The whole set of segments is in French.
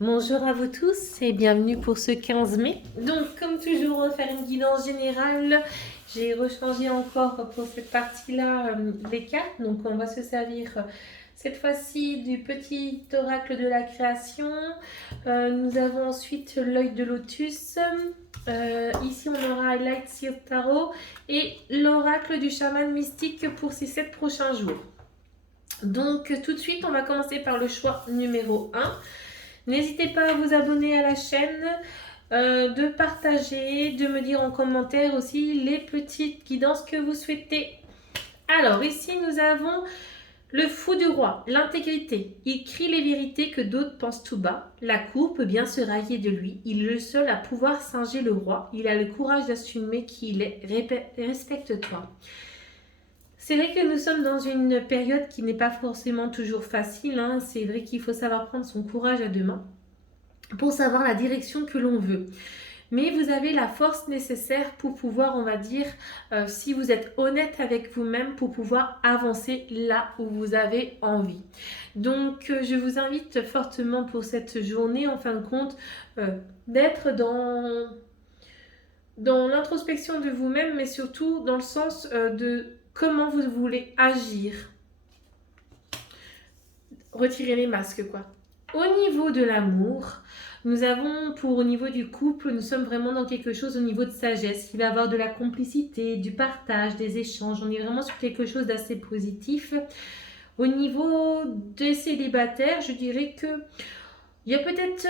Bonjour à vous tous et bienvenue pour ce 15 mai. Donc comme toujours, on va faire une guidance générale. J'ai rechangé encore pour cette partie-là les cartes. Donc on va se servir cette fois-ci du petit oracle de la création. Nous avons ensuite l'œil de lotus. Ici on aura Light Seer Tarot et l'oracle du chaman mystique pour ces 7 prochains jours. Donc tout de suite, on va commencer par le choix numéro 1. N'hésitez pas à vous abonner à la chaîne, de partager, de me dire en commentaire aussi les petites guidances que vous souhaitez. Alors ici nous avons le fou du roi, l'intégrité. Il crie les vérités que d'autres pensent tout bas. La cour peut bien se railler de lui. Il est le seul à pouvoir singer le roi. Il a le courage d'assumer qui il est. Respecte-toi. C'est vrai que nous sommes dans une période qui n'est pas forcément toujours facile. C'est vrai qu'il faut savoir prendre son courage à deux mains pour savoir la direction que l'on veut. Mais vous avez la force nécessaire pour pouvoir, on va dire, si vous êtes honnête avec vous-même, pour pouvoir avancer là où vous avez envie. Donc, je vous invite fortement pour cette journée, en fin de compte, d'être dans l'introspection de vous-même, mais surtout dans le sens de comment vous voulez agir. Retirez les masques, quoi. Au niveau de l'amour, nous avons au niveau du couple, nous sommes vraiment dans quelque chose au niveau de sagesse. Il va y avoir de la complicité, du partage, des échanges. On est vraiment sur quelque chose d'assez positif. Au niveau des célibataires, je dirais que il y a peut-être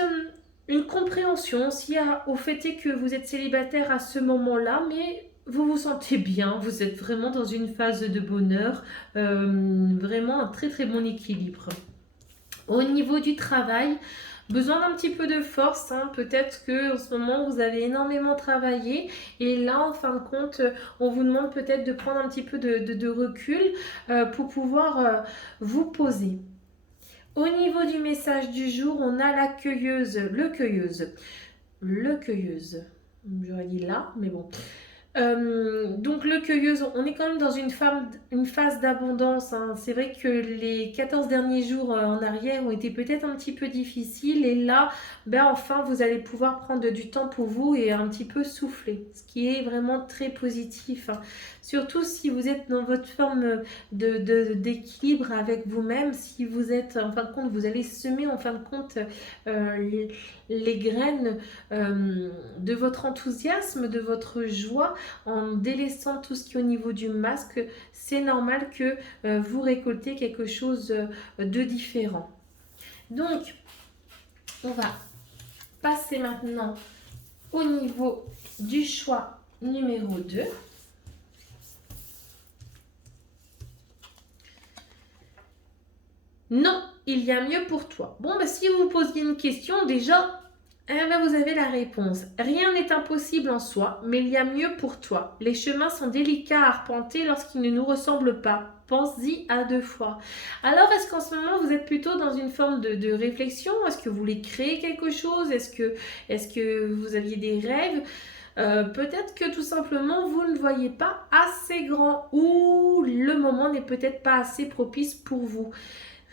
une compréhension aussi au fait que vous êtes célibataire à ce moment-là, mais vous vous sentez bien, vous êtes vraiment dans une phase de bonheur, vraiment un très très bon équilibre. Au niveau du travail, besoin d'un petit peu de force, peut-être que en ce moment vous avez énormément travaillé et là en fin de compte on vous demande peut-être de prendre un petit peu de recul pour pouvoir vous poser. Au niveau du message du jour, on a la cueilleuse, le cueilleuse, j'aurais dit là, mais bon. Donc le cueilleuse, on est quand même dans une phase d'abondance. C'est vrai que les 14 derniers jours en arrière ont été peut-être un petit peu difficiles et là, enfin, vous allez pouvoir prendre du temps pour vous et un petit peu souffler, ce qui est vraiment très positif. Surtout si vous êtes dans votre forme d'équilibre avec vous-même, si vous êtes, en fin de compte, vous allez semer en fin de compte les graines de votre enthousiasme, de votre joie, en délaissant tout ce qui est au niveau du masque. C'est normal que vous récoltez quelque chose de différent. Donc, on va passer maintenant au niveau du choix numéro 2. Non, il y a mieux pour toi. Bon, si vous posiez une question, déjà, vous avez la réponse. Rien n'est impossible en soi, mais il y a mieux pour toi. Les chemins sont délicats à arpenter lorsqu'ils ne nous ressemblent pas. Pense-y à 2 fois. Alors, est-ce qu'en ce moment, vous êtes plutôt dans une forme de réflexion? Est-ce que vous voulez créer quelque chose? Est-ce que vous aviez des rêves? Peut-être que tout simplement, vous ne voyez pas assez grand ou le moment n'est peut-être pas assez propice pour vous.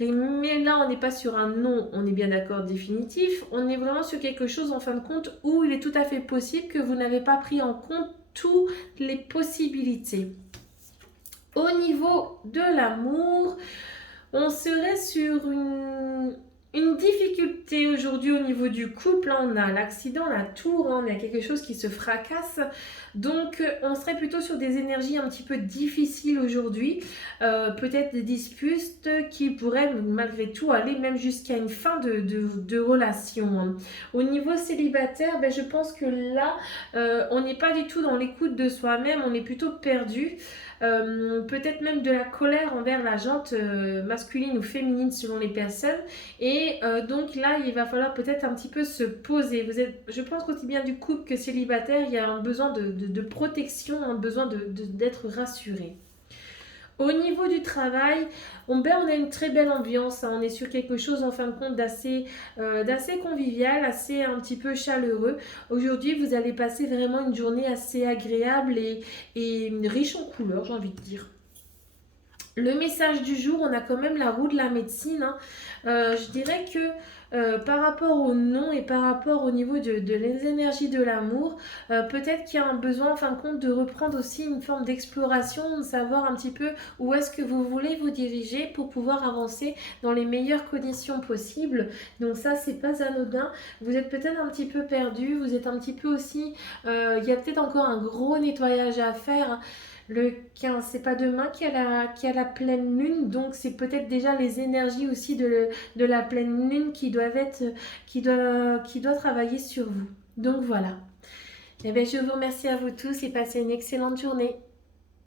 Mais là, on n'est pas sur un non, on est bien d'accord définitif. On est vraiment sur quelque chose en fin de compte où il est tout à fait possible que vous n'avez pas pris en compte toutes les possibilités. Au niveau de l'amour, on serait sur une difficulté aujourd'hui au niveau du couple. On a l'accident, la tour, on a quelque chose qui se fracasse. Donc on serait plutôt sur des énergies un petit peu difficiles aujourd'hui. Peut-être des disputes qui pourraient malgré tout aller même jusqu'à une fin de relation. Au niveau célibataire, je pense que là, on n'est pas du tout dans l'écoute de soi-même, on est plutôt perdu. Peut-être même de la colère envers la jante masculine ou féminine selon les personnes. Et donc là, il va falloir peut-être un petit peu se poser. Je pense qu'aussi bien du couple que célibataire, il y a un besoin de protection, un besoin d'être rassuré. Au niveau du travail, on a une très belle ambiance. On est sur quelque chose en fin de compte d'assez convivial, assez un petit peu chaleureux. Aujourd'hui, vous allez passer vraiment une journée assez agréable et riche en couleurs, j'ai envie de dire. Le message du jour, on a quand même la roue de la médecine. Je dirais que par rapport au non et par rapport au niveau de les énergies de l'amour, peut-être qu'il y a un besoin en fin de compte de reprendre aussi une forme d'exploration, de savoir un petit peu où est-ce que vous voulez vous diriger pour pouvoir avancer dans les meilleures conditions possibles. Donc ça, c'est pas anodin. Vous êtes peut-être un petit peu perdu, vous êtes un petit peu aussi... Il y a peut-être encore un gros nettoyage à faire. Le 15, c'est pas demain qu'il y a la pleine lune, donc c'est peut-être déjà les énergies aussi de la pleine lune qui doit travailler sur vous. Donc voilà. Eh bien, je vous remercie à vous tous et passez une excellente journée.